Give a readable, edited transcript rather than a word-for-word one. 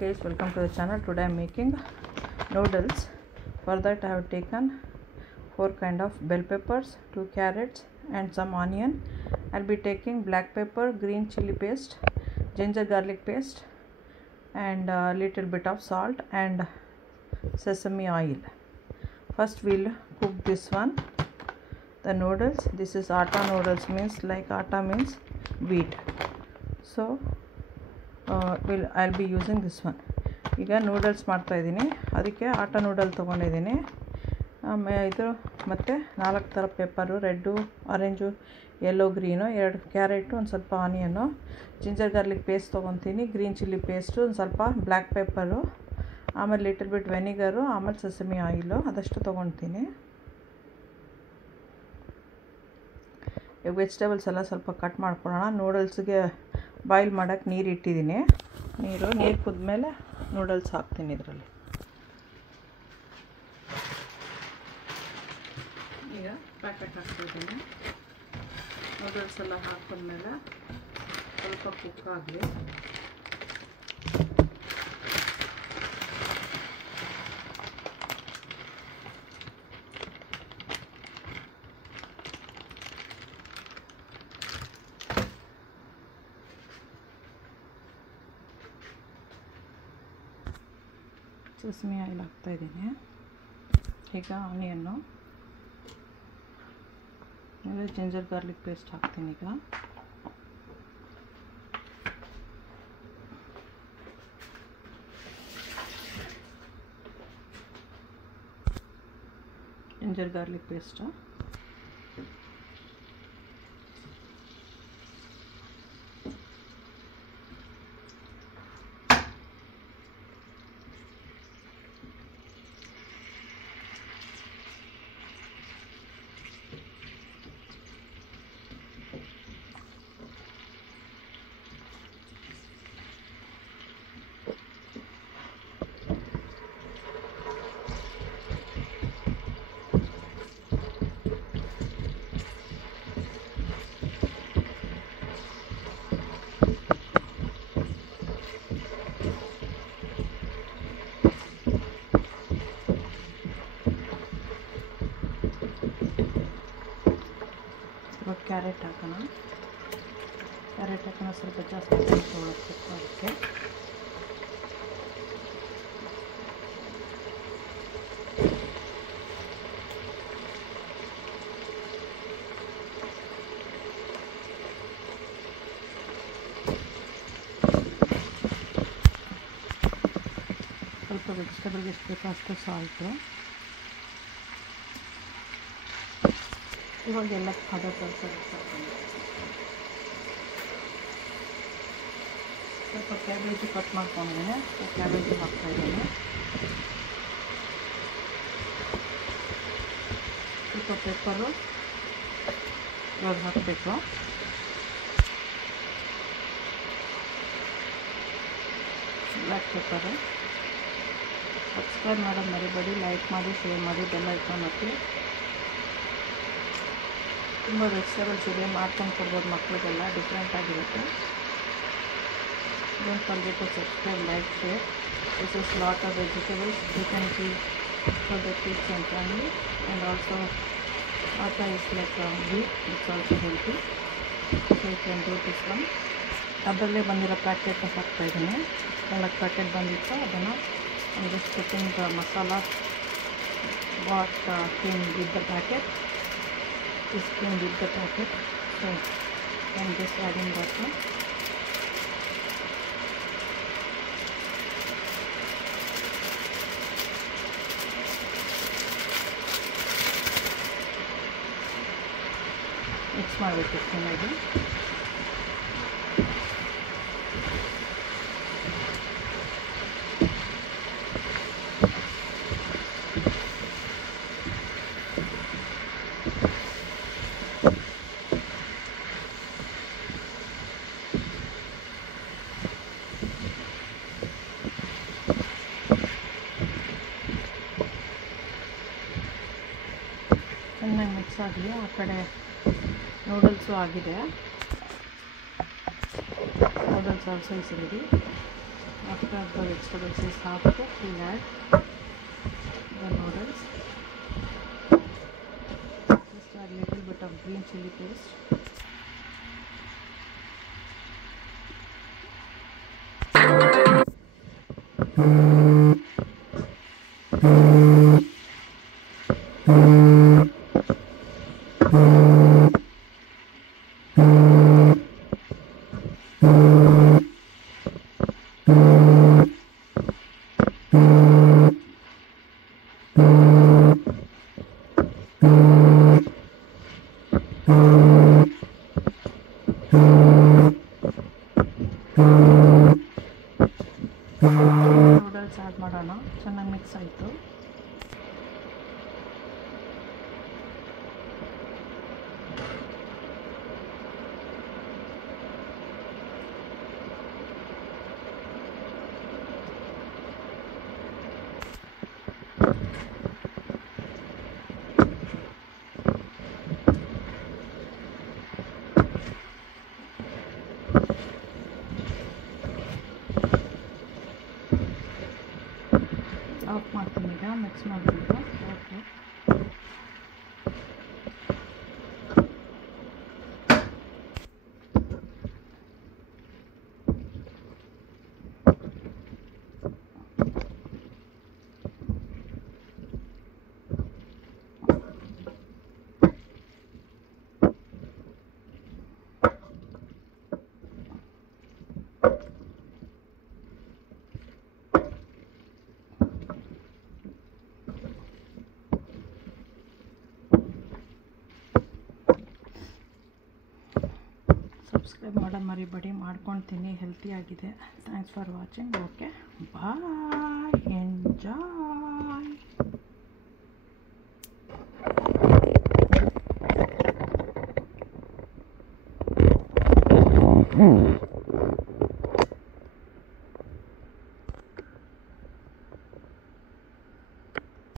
Guys, welcome to the channel. Today I am making noodles. For that I have taken 4 kind of bell peppers, 2 carrots and some onion. I'll be taking black pepper, green chili paste, ginger garlic paste and a little bit of salt and sesame oil. First we'll cook this one, the noodles. This is atta noodles, means like atta means wheat. So I'll be using this one. ಈಗ noodles ಮಾಡ್ತಾ ಇದ್ದೀನಿ, ಅದಕ್ಕೆ ಆಟ noodle ತೊಗೊಂಡಿದ್ದೀನಿ. ಇದು ಮತ್ತು 4 ಥರ pepper, red, orange, yellow, green, 2 carrot, ಒಂದು ಸ್ವಲ್ಪ ಆನಿಯನ್ನು, ಜಿಂಜರ್ ಗಾರ್ಲಿಕ್ ಪೇಸ್ಟ್ ತೊಗೊತೀನಿ, ಗ್ರೀನ್ ಚಿಲ್ಲಿ ಪೇಸ್ಟು, ಒಂದು ಸ್ವಲ್ಪ ಬ್ಲ್ಯಾಕ್ ಪೆಪ್ಪರು, ಆಮೇಲೆ ಲಿಟಲ್ ಬಿಟ್ ವೆನಿಗರು, ಆಮೇಲೆ ಸೆಸಮಿ ಆಯಿಲು ಅದಷ್ಟು ತೊಗೊತೀನಿ. ಈಗ ವೆಜಿಟೇಬಲ್ಸ್ ಎಲ್ಲ ಸ್ವಲ್ಪ ಕಟ್ ಮಾಡ್ಕೊಳ್ಳೋಣ. ನೂಡಲ್ಸ್ಗೆ ಬಾಯ್ಲ್ ಮಾಡೋಕ್ಕೆ ನೀರು ಇಟ್ಟಿದ್ದೀನಿ. ನೀರು ಕುದ್ಮೇಲೆ ನೂಡಲ್ಸ್ ಹಾಕ್ತೀನಿ ಇದರಲ್ಲಿ. ಈಗ ಪ್ಯಾಕೆಟ್ ಹಾಕ್ತಿದ್ದೀನಿ. ನೂಡಲ್ಸ್ ಎಲ್ಲ ಹಾಕಿದ್ಮೇಲೆ ಸ್ವಲ್ಪ ಕುಕ್ ಆಗಲಿ. ಸೆಸಮಿ ಆಯಿಲ್ ಹಾಕ್ತಾಯಿದ್ದೀನಿ. ಈಗ ಆನಿಯನ್ನು, ಆಮೇಲೆ ಜಿಂಜರ್ ಗಾರ್ಲಿಕ್ ಪೇಸ್ಟ್ ಹಾಕ್ತೀನಿ. ಈಗ ಜಿಂಜರ್ ಗಾರ್ಲಿಕ್ ಪೇಸ್ಟು, ಕ್ಯಾರೆಟ್ ಹಾಕೋಣ. ಸ್ವಲ್ಪ ಜಾಸ್ತಿ ತೊಗೊಳಬೇಕು ಅದಕ್ಕೆ. ಸ್ವಲ್ಪ ವೆಜಿಟೇಬಲ್ಗೆ ಎಷ್ಟು ಬೇಕೋ ಅಷ್ಟು ಸಾಲ್ಟು. ಇವಾಗ ಎಲ್ಲ ಹದ ಸ್ವಲ್ಪ ಕ್ಯಾಬೇಜು ಕಟ್ ಮಾಡ್ಕೊಂಡಿದ್ದೀನಿ. ಕ್ಯಾಬೇಜು ಹಾಕ್ತಾಯಿದ್ದೀನಿ. ಸ್ವಲ್ಪ ಪೆಪ್ಪರು ಇವಾಗ ಹಾಕಬೇಕು. Black pepper. ಸಬ್ಸ್ಕ್ರೈಬ್ ಮಾಡೋದು ಮರಿಬೇಡಿ, ಲೈಕ್ ಮಾಡಿ, ಶೇರ್ ಮಾಡಿ, ಬೆಲ್ ಐಕಾನ್ ಹಾಕಿ. ತುಂಬ ವೆಜಿಟೇಬಲ್ಸ್ ಇದೆ, ಮಾಡ್ಕೊಂಡು ಕೊಡ್ಬೋದು ಮಕ್ಕಳಿಗೆಲ್ಲ, ಡಿಫ್ರೆಂಟ್ ಆಗಿರುತ್ತೆ. Don't forget to subscribe, like, share. This is lot of vegetables you can see for the kids and family, and also atta is like wheat, it's also healthy, so you can do this one. ಅದರಲ್ಲೇ ಬಂದಿರೋ packet ಹಾಕ್ತಾ ಇದ್ದೀನಿ. 4 packet ಬಂದಿತ್ತು, ಅದನ್ನು I'm just putting the masala what came with the packet. This came with the packet, so I'm just adding that one. Mix ಮಾಡಬೇಕು ಚೆನ್ನಾಗಿ. ಚೆನ್ನಾಗಿ mix ಆಗಲಿ. ಆ ಕಡೆ ನೂಡಲ್ಸು ಆಗಿದೆ. Noodles also is ready. ಆ after the vegetables is half cooked, we'll add the noodles. Just add little bit of green chili paste. Noodles add ಮಾಡೋಣ. ಚೆನ್ನಾಗಿ ಮಿಕ್ಸ್ ಆಯಿತು. ಆಫ್ ಮಾಡ್ತೀನಿ ಈಗ, ಮಿಕ್ಸ್ ಮಾಡಿಬಿಟ್ಟು. ಓಕೆ, ಸಬ್ಸ್ಕ್ರೈಬ್ ಮಾಡೋದು ಮರಿಬೇಡಿ, ಮಾಡ್ಕೊಳ್ತೀನಿ, ಹೆಲ್ತಿಯಾಗಿದೆ. Thanks for watching. Okay, bye, enjoy.